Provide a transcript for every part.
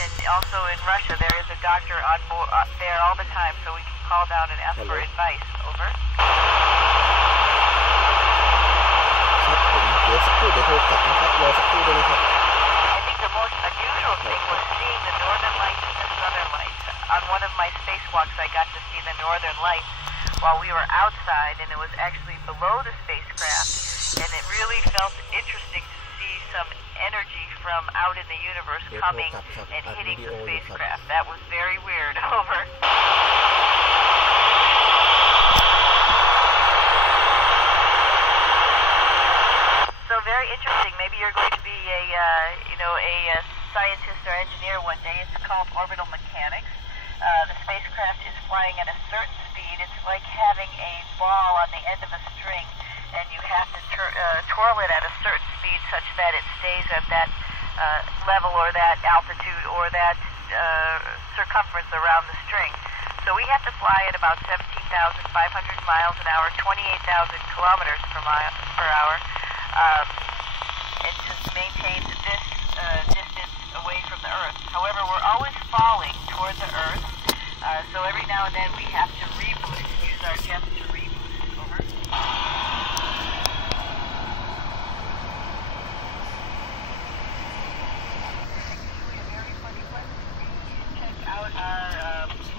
and also in Russia there is a doctor on board there all the time, so we can call down and ask for advice. Over. ครับผมเดี๋ยวสักครู่เดี๋ยวโทรกลับนะครับรอสักครู่ได้เลยครับ I think the most unusual thing was seeing the northern lights and the southern lights. On one of my spacewalks, I got to see the northern lights while we were outside, and it was actually below the spacecraft, and it really felt interesting to see some energy from out in the universe coming and hitting the spacecraft. That was very weird. Over. So very interesting. Maybe you're going to be a scientist or engineer one day. It's called orbital mechanics. The spacecraft is flying at a certain speed. It's like having a ball on the end of a string, and you have to twirl it at a certain speed such that it stays at that level or that altitude or that circumference around the string. So we have to fly at about 17,500 miles an hour, 28,000 kilometers per hour, and just maintain this distance away from the Earth. However, we're always falling toward the Earth, so every now and then we have to reboost, use our jets to reboost. Over.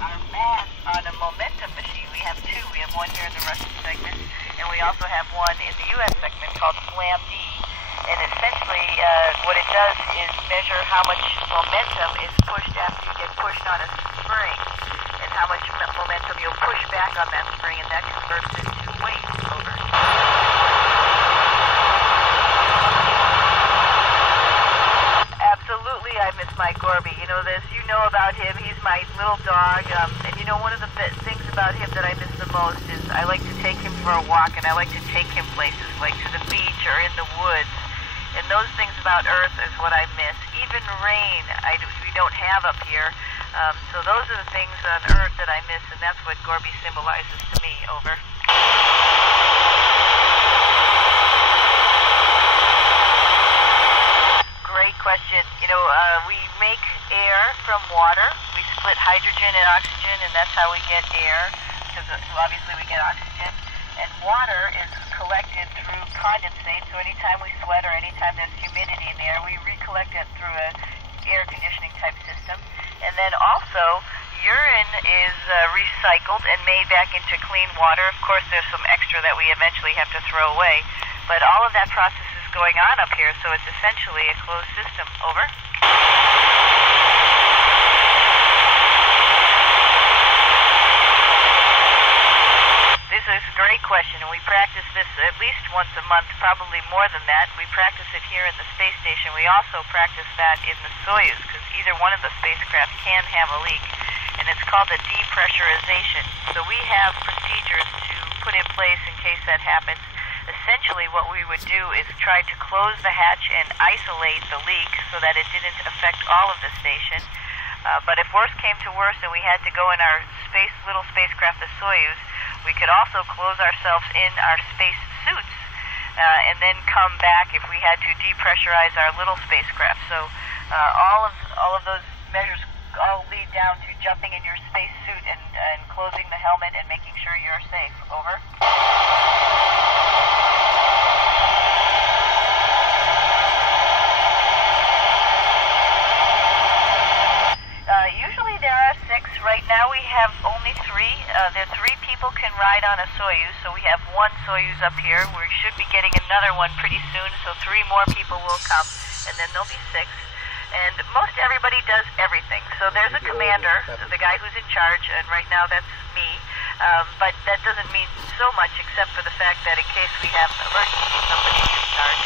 Our mass on a momentum machine. We have two. We have one here in the Russian segment, and we also have one in the U.S. segment called SLAM-D. And essentially, what it does is measure how much momentum is pushed after you get pushed on a spring, and how much momentum you'll push back on that spring, and that converts into weight. Over. Absolutely, I miss my Gorby. You know about him. He's my little dog. And one of the things about him that I miss the most is I like to take him for a walk, and I like to take him places, like to the beach or in the woods. And those things about Earth is what I miss. Even rain, we don't have up here. So those are the things on Earth that I miss, and that's what Gorby symbolizes to me. Over. Great question. We make air from water. We split hydrogen and oxygen, and that's how we get air, because obviously we get oxygen. And water is collected through condensate, so anytime we sweat or anytime there's humidity in the air, we recollect it through an air conditioning type system. And then also, urine is recycled and made back into clean water. Of course, there's some extra that we eventually have to throw away, but all of that process is going on up here, so it's essentially a closed system. Over. This is a great question, and we practice this at least once a month, probably more than that. We practice it here in the space station. We also practice that in the Soyuz, because either one of the spacecraft can have a leak, and it's called a depressurization. So we have procedures to put in place in case that happens. Essentially, what we would do is try to close the hatch and isolate the leak so that it didn't affect all of the station. But if worse came to worse and we had to go in our little spacecraft, the Soyuz, we could also close ourselves in our space suits and then come back if we had to depressurize our little spacecraft. So all of those measures all lead down to jumping in your space suit and closing the helmet and making sure you're safe. Over. Usually there are 6. Right now we have only 3. There are 3 people can ride on a Soyuz, so we have 1 Soyuz up here. We should be getting another one pretty soon, so 3 more people will come, and then there'll be 6. And most everybody does everything. So there's a commander, the guy who's in charge, and right now that's me. But that doesn't mean so much except for the fact that in case we have emergency, somebody can start.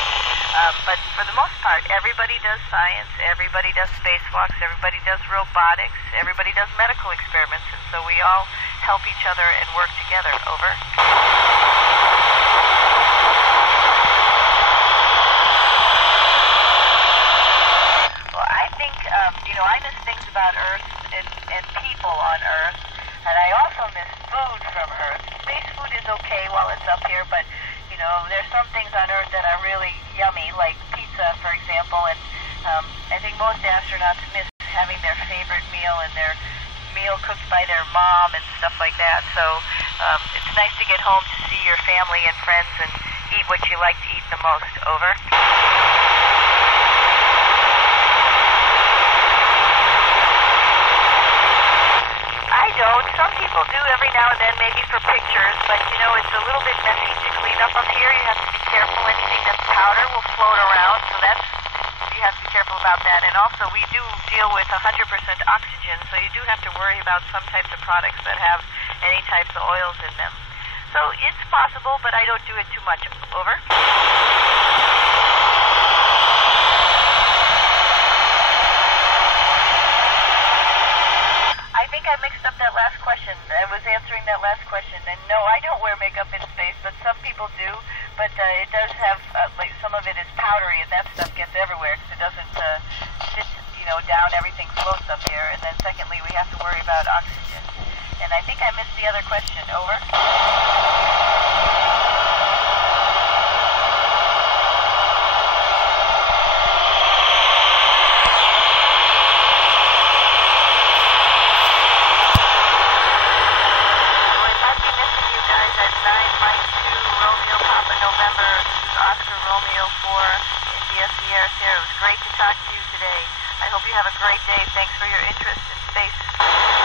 But for the most part, everybody does science, everybody does spacewalks, everybody does robotics, everybody does medical experiments, and so we all help each other and work together. Over. Well, I think, I miss things about Earth and people on Earth, and I also miss food from Earth. Space food is okay while it's up here, but there's some things on Earth that are really yummy, like pizza, for example, and I think most astronauts miss having their favorite meal and their meal cooked by their mom and stuff like that. So it's nice to get home to see your family and friends and eat what you like to eat the most. Over. I don't. Some people do every now and then, maybe for pictures, but you know, it's a little bit messy to clean up here. You have to be careful. Anything that's powder will float around, so you have to be careful about that. And also, we do deal with 100% oxygen, so you do have to worry about some types of products that have any types of oils in them. So it's possible, but I don't do it too much. Over. I think I mixed up that last question. I was answering that last question, and no, I don't wear makeup in space, but some people do. But it does have, like, some of it is powdery, and that stuff gets everywhere because it doesn't sit, down. Everything floats up here. And then secondly, we have to worry about oxygen. And I think I missed the other question. Over. It was great to talk to you today. I hope you have a great day. Thanks for your interest in space.